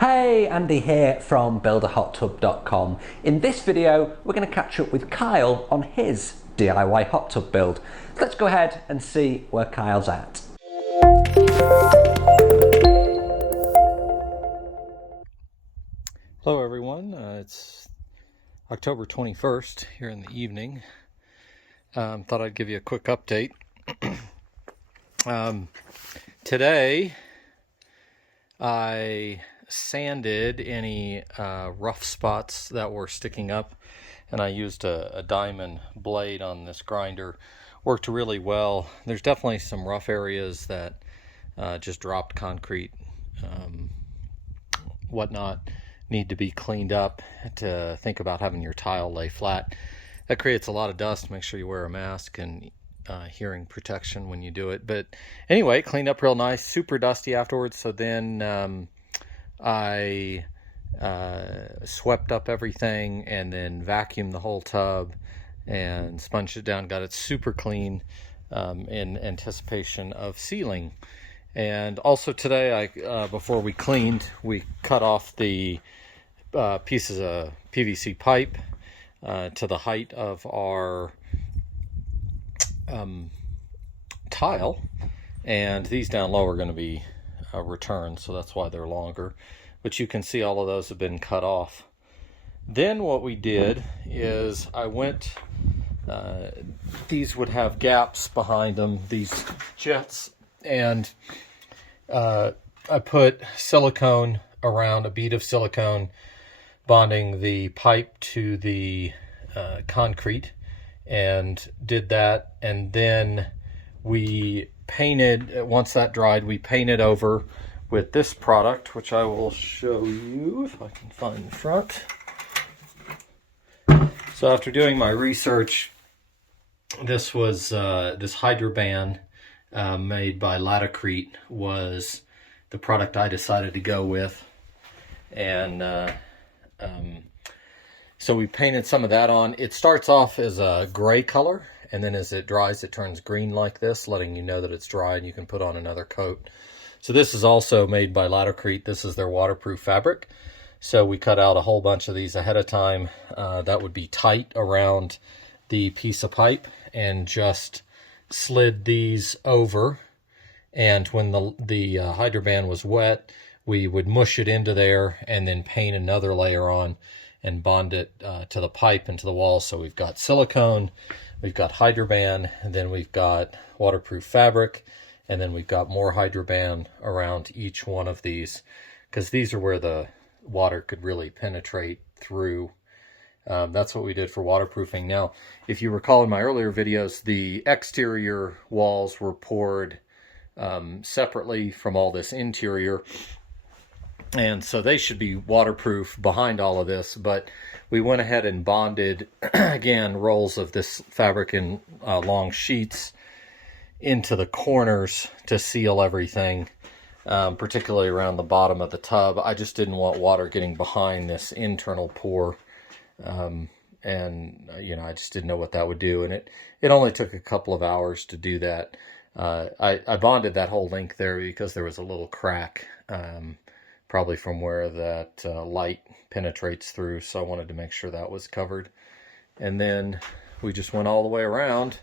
Hey, Andy here from builderhottub.com. In this video, we're going to catch up with Kyle on his DIY hot tub build. Let's go ahead and see where Kyle's at. Hello everyone, it's October 21st here in the evening. Thought I'd give you a quick update. Today I sanded any rough spots that were sticking up, and I used a diamond blade on this grinder. Worked really well. There's definitely some rough areas that just dropped concrete, whatnot, need to be cleaned up. To think about having your tile lay flat, that creates a lot of dust. Make sure you wear a mask and hearing protection when you do it. But anyway, cleaned up real nice, super dusty afterwards. So then I swept up everything and then vacuumed the whole tub and sponged it down, got it super clean in anticipation of sealing. And also today, before we cleaned, we cut off the pieces of PVC pipe to the height of our tile, and these down low are going to be returned, so that's why they're longer. But you can see all of those have been cut off. Then what we did is I went, these would have gaps behind them, these jets, and I put silicone around, a bead of silicone bonding the pipe to the concrete, and did that. And then we painted, once that dried, we painted over with this product, which I will show you if I can find the front. So after doing my research, this was this Hydroban made by Laticrete was the product I decided to go with. And so we painted some of that on. It starts off as a gray color, and then as it dries, it turns green like this, letting you know that it's dry, and you can put on another coat. So this is also made by Laticrete. This is their waterproof fabric. So we cut out a whole bunch of these ahead of time that would be tight around the piece of pipe, and just slid these over. And when the Hydroban was wet, we would mush it into there and then paint another layer on and bond it to the pipe and to the wall. So we've got silicone, we've got Hydroban, and then we've got waterproof fabric, and then we've got more Hydroban around each one of these, because these are where the water could really penetrate through. That's what we did for waterproofing. Now, if you recall in my earlier videos, the exterior walls were poured separately from all this interior, and so they should be waterproof behind all of this. But we went ahead and bonded again rolls of this fabric in long sheets into the corners to seal everything, particularly around the bottom of the tub. I just didn't want water getting behind this internal pour, and I just didn't know what that would do. And it only took a couple of hours to do that. I bonded that whole length there because there was a little crack, probably from where that light penetrates through, so I wanted to make sure that was covered. And then we just went all the way around,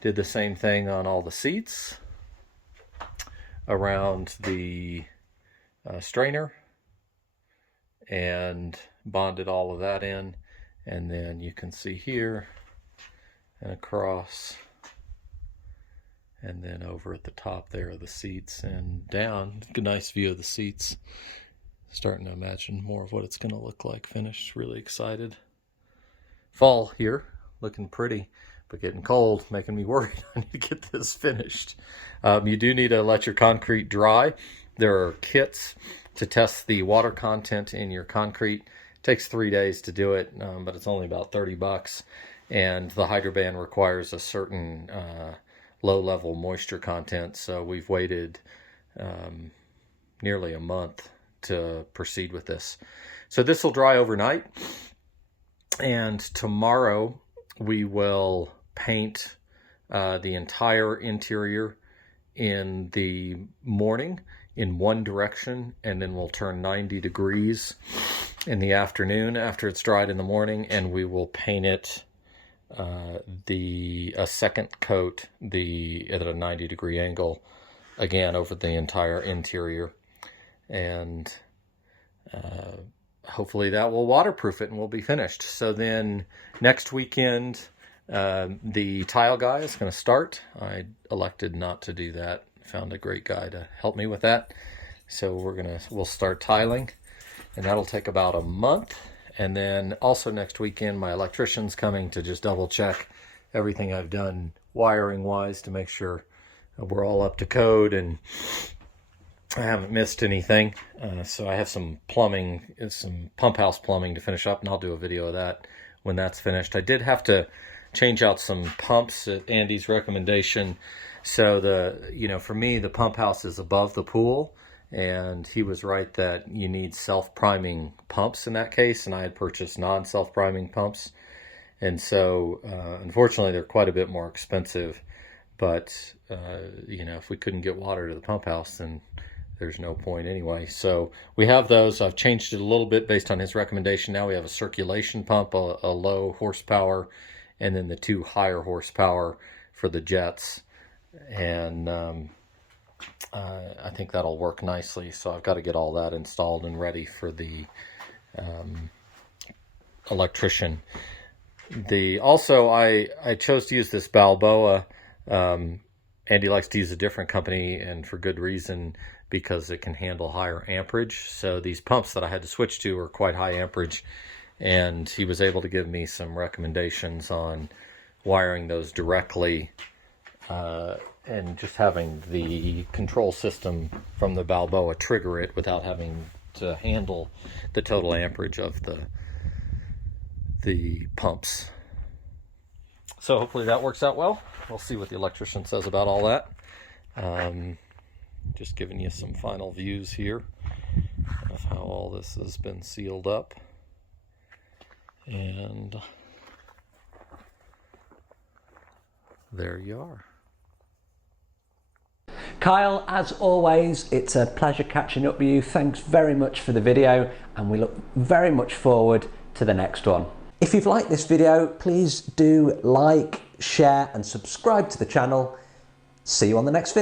did the same thing on all the seats, around the strainer, and bonded all of that in. And then you can see here and across, and then over at the top there are the seats, and down, a nice view of the seats. Starting to imagine more of what it's going to look like finished. Really excited. Fall here, looking pretty, but getting cold, making me worried. I need to get this finished. You do need to let your concrete dry. There are kits to test the water content in your concrete. It takes 3 days to do it, but it's only about $30. And the Hydroban requires a certain low-level moisture content, so we've waited nearly a month to proceed with this. So this will dry overnight, and tomorrow we will paint the entire interior in the morning in one direction, and then we'll turn 90 degrees in the afternoon after it's dried in the morning, and we will paint it a second coat at a 90-degree angle again over the entire interior, and hopefully that will waterproof it and we'll be finished. So then next weekend the tile guy is going to start. I elected not to do that. Found a great guy to help me with that. So we'll start tiling, and that'll take about a month. And then also next weekend, my electrician's coming to just double check everything I've done wiring wise to make sure we're all up to code and I haven't missed anything. So I have some plumbing, some pump house plumbing to finish up, and I'll do a video of that when that's finished. I did have to change out some pumps at Andy's recommendation. So for me, the pump house is above the pool, and he was right that you need self-priming pumps in that case, and I had purchased non-self-priming pumps. And so, unfortunately, they're quite a bit more expensive. But, if we couldn't get water to the pump house, then there's no point anyway. So we have those. I've changed it a little bit based on his recommendation. Now we have a circulation pump, a low horsepower, and then the 2 higher horsepower for the jets. And I think that'll work nicely. So I've got to get all that installed and ready for the electrician. I chose to use this Balboa. Andy likes to use a different company, and for good reason, because it can handle higher amperage. So these pumps that I had to switch to are quite high amperage, and he was able to give me some recommendations on wiring those directly, and just having the control system from the Balboa trigger it without having to handle the total amperage of the pumps. So hopefully that works out well. We'll see what the electrician says about all that. Just giving you some final views here of how all this has been sealed up. And there you are. Kyle, as always, it's a pleasure catching up with you. Thanks very much for the video, and we look very much forward to the next one. If you've liked this video, please do like, share and subscribe to the channel. See you on the next video.